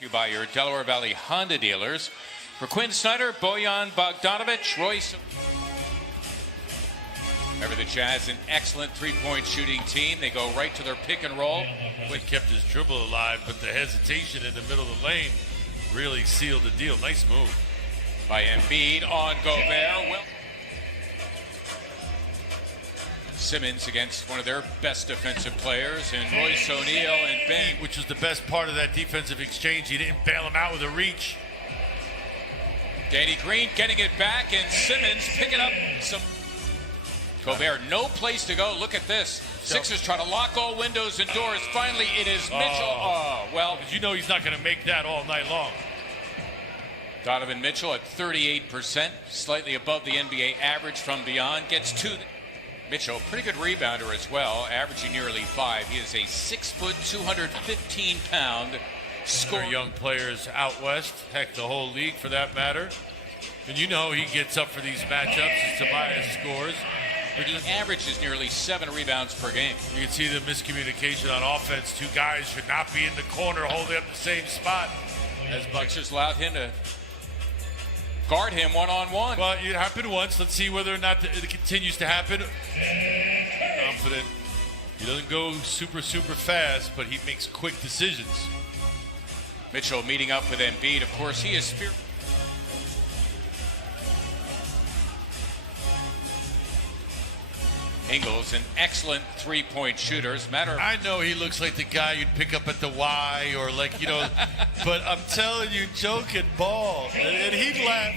You by your Delaware Valley Honda dealers. For Quinn Snyder, Bojan Bogdanovic, Royce. Remember, the Jazz, an excellent three-point shooting team. They go right to their pick and roll. He kept his dribble alive, but the hesitation in the middle of the lane really sealed the deal. Nice move. By Embiid on Gobert. Well, Simmons against one of their best defensive players, and Royce O'Neal and Ben. Which was the best part of that defensive exchange. He didn't bail him out with a reach. Danny Green getting it back, and Simmons picking up some. Gobert, no place to go. Look at this. Sixers trying to lock all windows and doors. Finally, it is Mitchell. Well, you know he's not going to make that all night long. Donovan Mitchell at 38%, slightly above the NBA average from beyond. Gets to Mitchell, pretty good rebounder as well, averaging nearly 5. He is a 6 foot, 215-pound scorer. Young players out west, heck, the whole league for that matter. And you know he gets up for these matchups as Tobias scores. He averages nearly 7 rebounds per game. You can see the miscommunication on offense. Two guys should not be in the corner holding up the same spot. As Sixers allowed him to guard him one-on-one. Well, it happened once. Let's see whether or not it continues to happen. Confident. He doesn't go super fast, but he makes quick decisions. Mitchell meeting up with Embiid. Of course, he is fearful. Ingles, an excellent three-point shooter. I know he looks like the guy you'd pick up at the Y or like, you know, but I'm telling you, joking ball. And he'd laugh.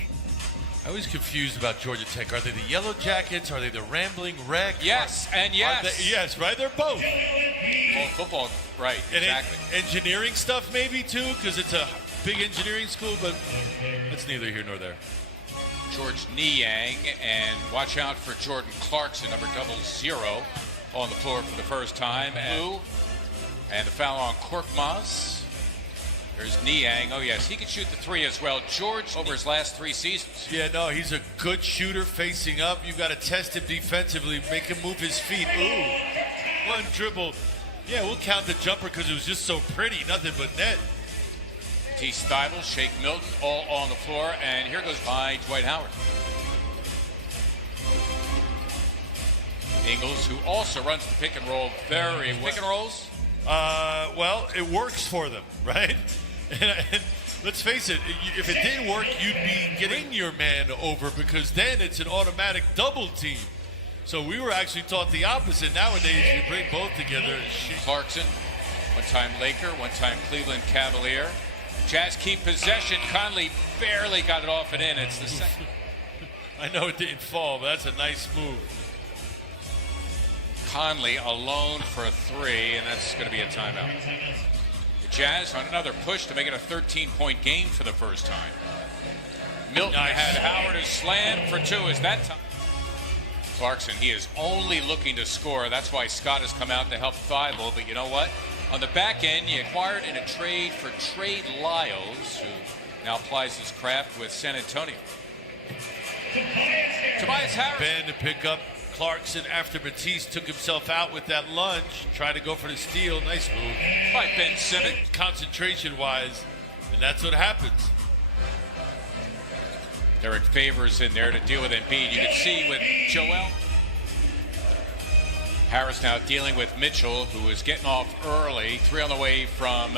I was confused about Georgia Tech. Are they the Yellow Jackets? Are they the Rambling Wreck? Yes, and yes. Yes, right? They're both. Well, football, right, and exactly. Engineering stuff maybe too, because it's a big engineering school, but that's neither here nor there. George Niang, and watch out for Jordan Clarkson, number 00, on the floor for the first time. And the foul on Korkmaz. There's Niang. Oh, yes, he can shoot the three as well. George, over his last 3 seasons. Yeah, no, he's a good shooter facing up. You got to test him defensively, make him move his feet. Ooh, one dribble. Yeah, we'll count the jumper because it was just so pretty. Nothing but net. T. Stiebel, Shake Milton, all on the floor, and here goes by Dwight Howard. Ingles, who also runs the pick and roll very well. Pick and rolls? Well, it works for them, right? And let's face it, if it didn't work, you'd be getting your man over because then it's an automatic double team. So we were actually taught the opposite. Nowadays, you bring both together. Clarkson, one-time Laker, one-time Cleveland Cavalier. Jazz keep possession. Conley barely got it off and in. It's the second. I know it didn't fall, but that's a nice move. Conley alone for a 3, and that's going to be a timeout. The Jazz on another push to make it a 13-point game for the first time. Milton had Howard a slam for 2. Is that time? Clarkson, he is only looking to score. That's why Scott has come out to help Thibault. But you know what? On the back end, you acquired in a trade for Trey Lyles, who now applies his craft with San Antonio. Tobias Harris. Ben to pick up Clarkson after Matisse took himself out with that lunge. Tried to go for the steal. Nice move. By Ben Simmons. Concentration-wise, and that's what happens. Derek Favors in there to deal with Embiid. You can see with Joel. Harris now dealing with Mitchell, who is getting off early. 3 on the way from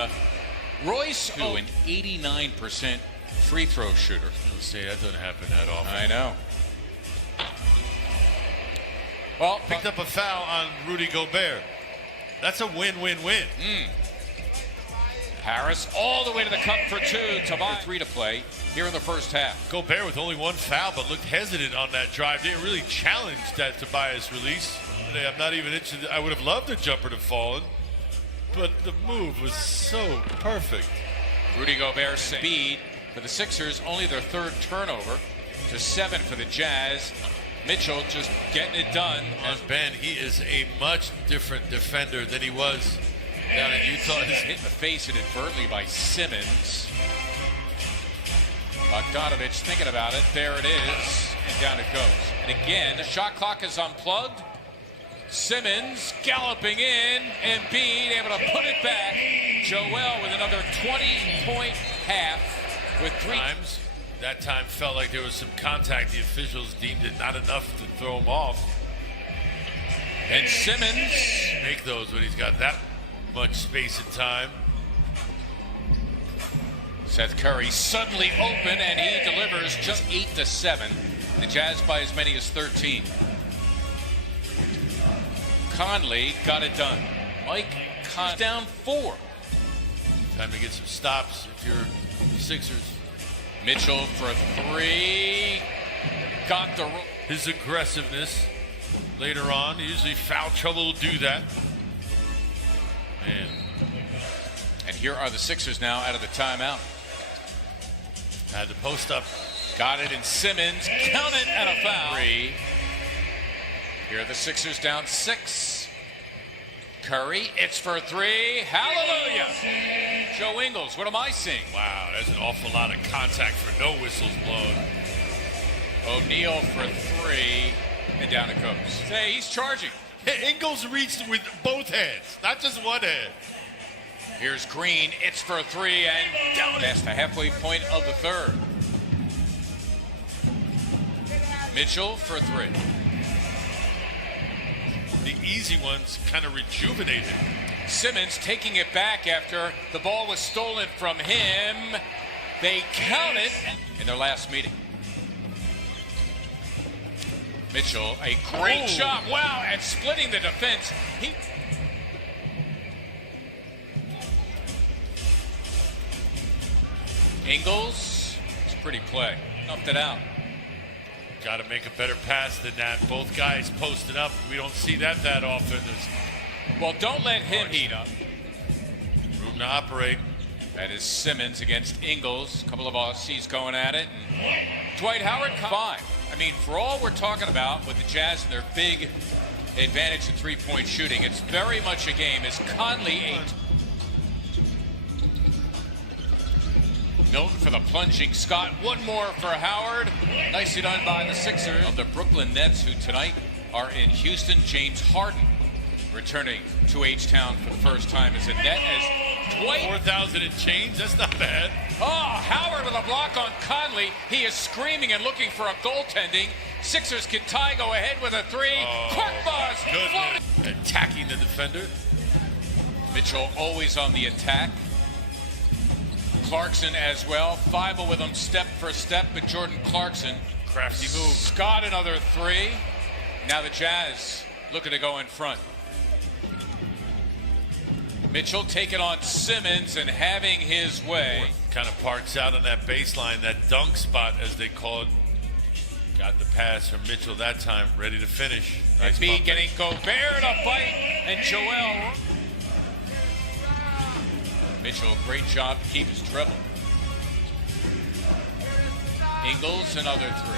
Royce, who an 89% free throw shooter. I was going to say, that doesn't happen that often. I know. Well, picked up a foul on Rudy Gobert. That's a win-win-win. Harris all the way to the cup for 2. Tobias 3 to play here in the first half. Gobert with only 1 foul, but looked hesitant on that drive. Didn't really challenge that Tobias release. I'm not even interested. I would have loved a jumper to fall, but the move was so perfect. Rudy Gobert speed for the Sixers, only their 3rd turnover to 7 for the Jazz. Mitchell just getting it done. On Ben, he is a much different defender than he was down in Utah. He's hit in the face inadvertently by Simmons. Bogdanovic thinking about it. There it is, and down it goes. And again, the shot clock is unplugged. Simmons galloping in, Embiid able to put it back. Joel with another 20-point half with 3 times. That time felt like there was some contact. The officials deemed it not enough to throw him off. And Simmons make those when he's got that much space and time. Seth Curry suddenly open, and he delivers just 8-7. The Jazz by as many as 13. Conley got it done. Mike Conley down 4. Time to get some stops if you're the Sixers. Mitchell for 3. Got the... His aggressiveness later on. Usually foul trouble will do that. Man. And here are the Sixers now out of the timeout. Had the post up. Got it in Simmons. Count it and a foul. 3. Here are the Sixers down 6. Curry, it's for 3. Hallelujah. Joe Ingles, what am I seeing? Wow, that's an awful lot of contact for no whistles blown. O'Neal for 3. And down it goes. Hey, he's charging. Ingles reached with both hands, not just one hand. Here's Green. It's for 3 and down past the halfway point of the third. Mitchell for 3. The easy ones kind of rejuvenated. Simmons taking it back after the ball was stolen from him. They count it in their last meeting. Mitchell, a great job. Wow, at splitting the defense. Ingles, it's a pretty play. Upped it out. Got to make a better pass than that. Both guys posted up. We don't see that often. Well, don't let him heat up. Room to operate. That is Simmons against Ingles. A couple of Aussies going at it. And Dwight Howard, 5. I mean, for all we're talking about with the Jazz and their big advantage in three-point shooting, it's very much a game. As Conley, 8. Milton for the plunging Scott. One more for Howard. Nicely done by the Sixers. Of the Brooklyn Nets, who tonight are in Houston. James Harden returning to H-Town for the first time as a Net. As Dwight. 4,000 and change. That's not bad. Oh, Howard with a block on Conley. He is screaming and looking for a goaltending. Sixers can tie, go ahead with a 3. Quick buzz. Attacking the defender. Mitchell always on the attack. Clarkson as well. 5 with him step for step, but Jordan Clarkson. Crafty move. Scott another 3. Now the Jazz looking to go in front. Mitchell taking on Simmons and having his way. Kind of parks out on that baseline, that dunk spot as they call it. Got the pass from Mitchell that time, ready to finish. Nice B getting Gobert to fight, and Joel. Mitchell, great job to keep his dribble. Ingles, another 3.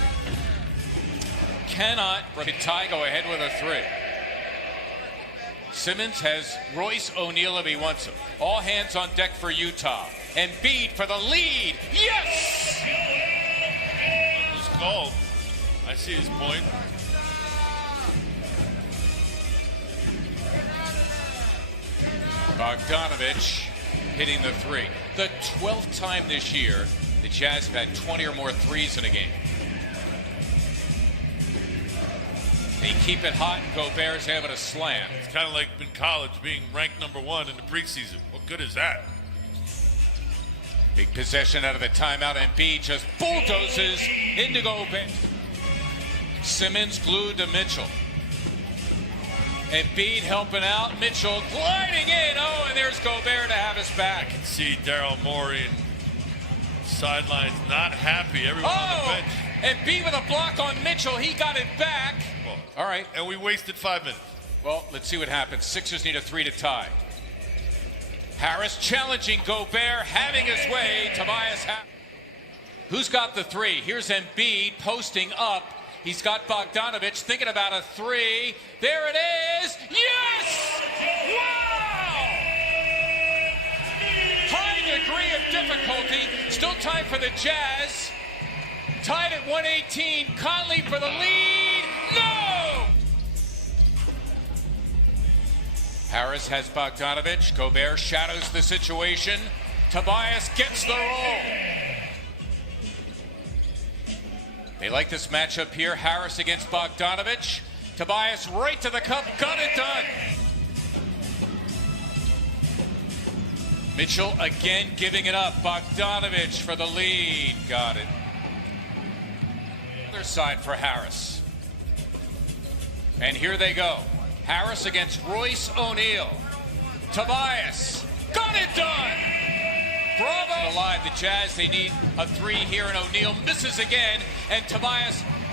Cannot. Ty go ahead with a 3. Simmons has Royce O'Neal if he wants him. All hands on deck for Utah. And Embiid for the lead. Yes! It was called. I see his point. Bogdanovich hitting the 3. The 12th time this year the Jazz have had 20 or more threes in a game. They keep it hot, and Gobert's able to slam. It's kind of like in college being ranked number 1 in the preseason. What good is that? Big possession out of the timeout, and Embiid just bulldozes into Gobert. Simmons glued to Mitchell. Embiid helping out. Mitchell gliding in. Oh, and there's Gobert to have us back. I can see Daryl Morey and sidelines not happy. Everyone on the bench. Embiid with a block on Mitchell. He got it back. Well, all right. And we wasted 5 minutes. Well, let's see what happens. Sixers need a 3 to tie. Harris challenging Gobert, having his way. Tobias Harris. Who's got the 3? Here's Embiid posting up. He's got Bogdanovich thinking about a 3. There it is. Yes! Wow! High degree of difficulty. Still time for the Jazz. Tied at 118. Conley for the lead. No! Harris has Bogdanovich. Gobert shadows the situation. Tobias gets the roll. They like this matchup here. Harris against Bogdanovich. Tobias right to the cup. Got it done. Mitchell again giving it up. Bogdanovich for the lead. Got it. Other side for Harris. And here they go. Harris against Royce O'Neal. Tobias. Got it done. Bravo. Alive, the Jazz, they need a three here, and O'Neal misses again, and Tobias